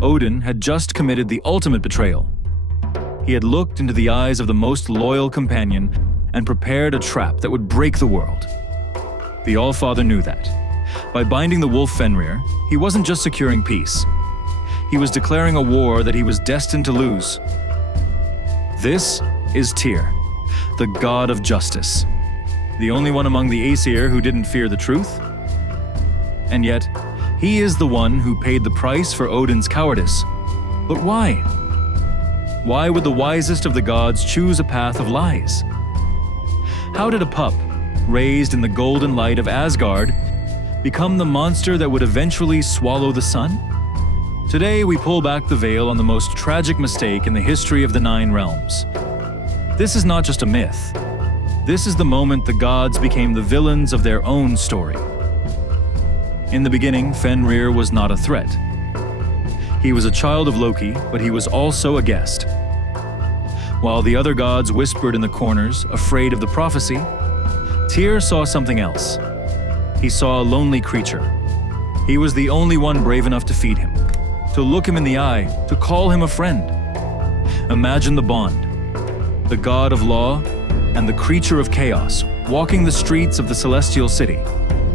Odin had just committed the ultimate betrayal. He had looked into the eyes of the most loyal companion and prepared a trap that would break the world. The Allfather knew that. By binding the wolf Fenrir, he wasn't just securing peace. He was declaring a war that he was destined to lose. This is Tyr, the god of justice. The only one among the Aesir who didn't fear the truth. And yet, he is the one who paid the price for Odin's cowardice. But why? Why would the wisest of the gods choose a path of lies? How did a pup, raised in the golden light of Asgard, become the monster that would eventually swallow the sun? Today, we pull back the veil on the most tragic mistake in the history of the Nine Realms. This is not just a myth. This is the moment the gods became the villains of their own story. In the beginning, Fenrir was not a threat. He was a child of Loki, but he was also a guest. While the other gods whispered in the corners, afraid of the prophecy, Tyr saw something else. He saw a lonely creature. He was the only one brave enough to feed him, to look him in the eye, to call him a friend. Imagine the bond. The god of law and the creature of chaos walking the streets of the celestial city.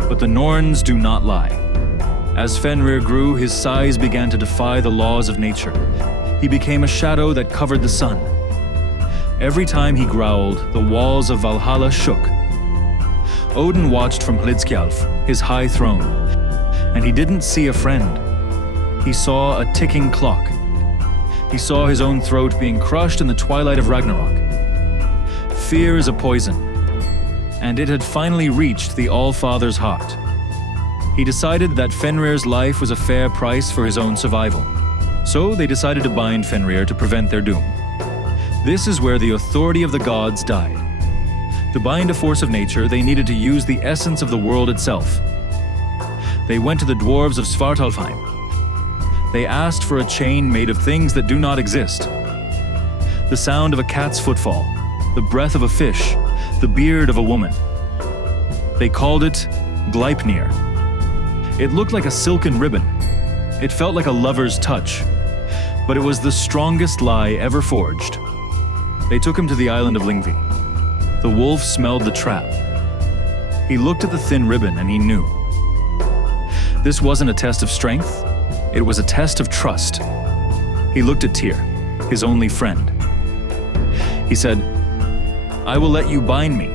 But the Norns do not lie. As Fenrir grew, his size began to defy the laws of nature. He became a shadow that covered the sun. Every time he growled, the walls of Valhalla shook. Odin watched from Hlidskjalf, his high throne, and he didn't see a friend. He saw a ticking clock. He saw his own throat being crushed in the twilight of Ragnarok. Fear is a poison, and it had finally reached the Allfather's heart. He decided that Fenrir's life was a fair price for his own survival. So they decided to bind Fenrir to prevent their doom. This is where the authority of the gods died. To bind a force of nature, they needed to use the essence of the world itself. They went to the dwarves of Svartalfheim. They asked for a chain made of things that do not exist. The sound of a cat's footfall, the breath of a fish, the beard of a woman. They called it Gleipnir. It looked like a silken ribbon. It felt like a lover's touch, but it was the strongest lie ever forged. They took him to the island of Lyngvi. The wolf smelled the trap. He looked at the thin ribbon and he knew. This wasn't a test of strength, it was a test of trust. He looked at Tyr, his only friend. He said, "I will let you bind me,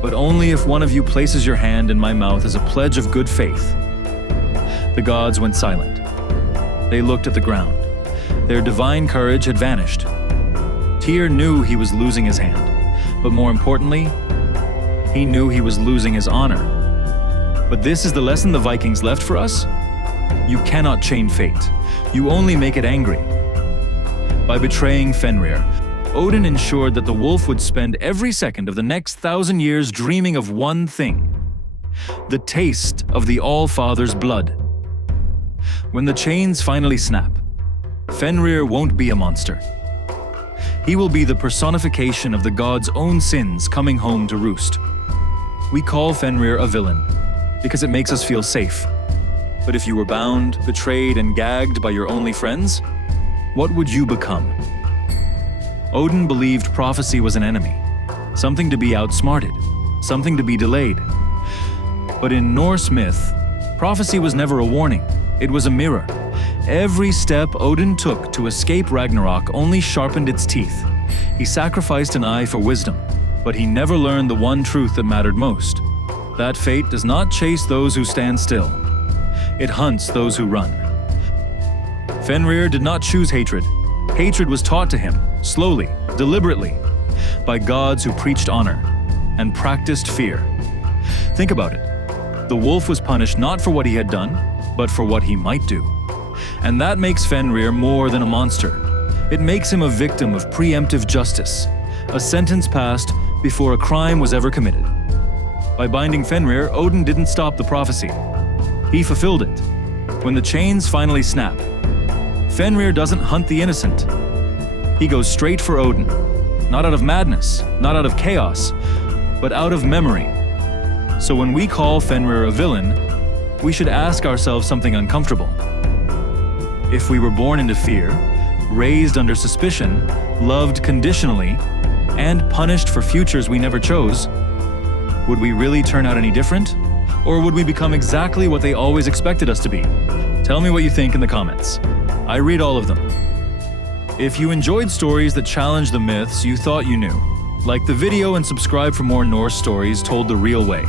but only if one of you places your hand in my mouth as a pledge of good faith." The gods went silent. They looked at the ground. Their divine courage had vanished. Tyr knew he was losing his hand, but more importantly, he knew he was losing his honor. But this is the lesson the Vikings left for us. You cannot chain fate. You only make it angry. By betraying Fenrir, Odin ensured that the wolf would spend every second of the next 1,000 years dreaming of one thing: the taste of the Allfather's blood. When the chains finally snap, Fenrir won't be a monster. He will be the personification of the god's own sins coming home to roost. We call Fenrir a villain because it makes us feel safe. But if you were bound, betrayed, and gagged by your only friends, what would you become? Odin believed prophecy was an enemy, something to be outsmarted, something to be delayed. But in Norse myth, prophecy was never a warning, it was a mirror. Every step Odin took to escape Ragnarok only sharpened its teeth. He sacrificed an eye for wisdom, but he never learned the one truth that mattered most. That fate does not chase those who stand still. It hunts those who run. Fenrir did not choose hatred. Hatred was taught to him, slowly, deliberately, by gods who preached honor and practiced fear. Think about it. The wolf was punished not for what he had done, but for what he might do. And that makes Fenrir more than a monster. It makes him a victim of preemptive justice, a sentence passed before a crime was ever committed. By binding Fenrir, Odin didn't stop the prophecy. He fulfilled it. When the chains finally snap, Fenrir doesn't hunt the innocent. He goes straight for Odin, not out of madness, not out of chaos, but out of memory. So when we call Fenrir a villain, we should ask ourselves something uncomfortable. If we were born into fear, raised under suspicion, loved conditionally, and punished for futures we never chose, would we really turn out any different? Or would we become exactly what they always expected us to be? Tell me what you think in the comments. I read all of them. If you enjoyed stories that challenge the myths you thought you knew, like the video and subscribe for more Norse stories told the real way.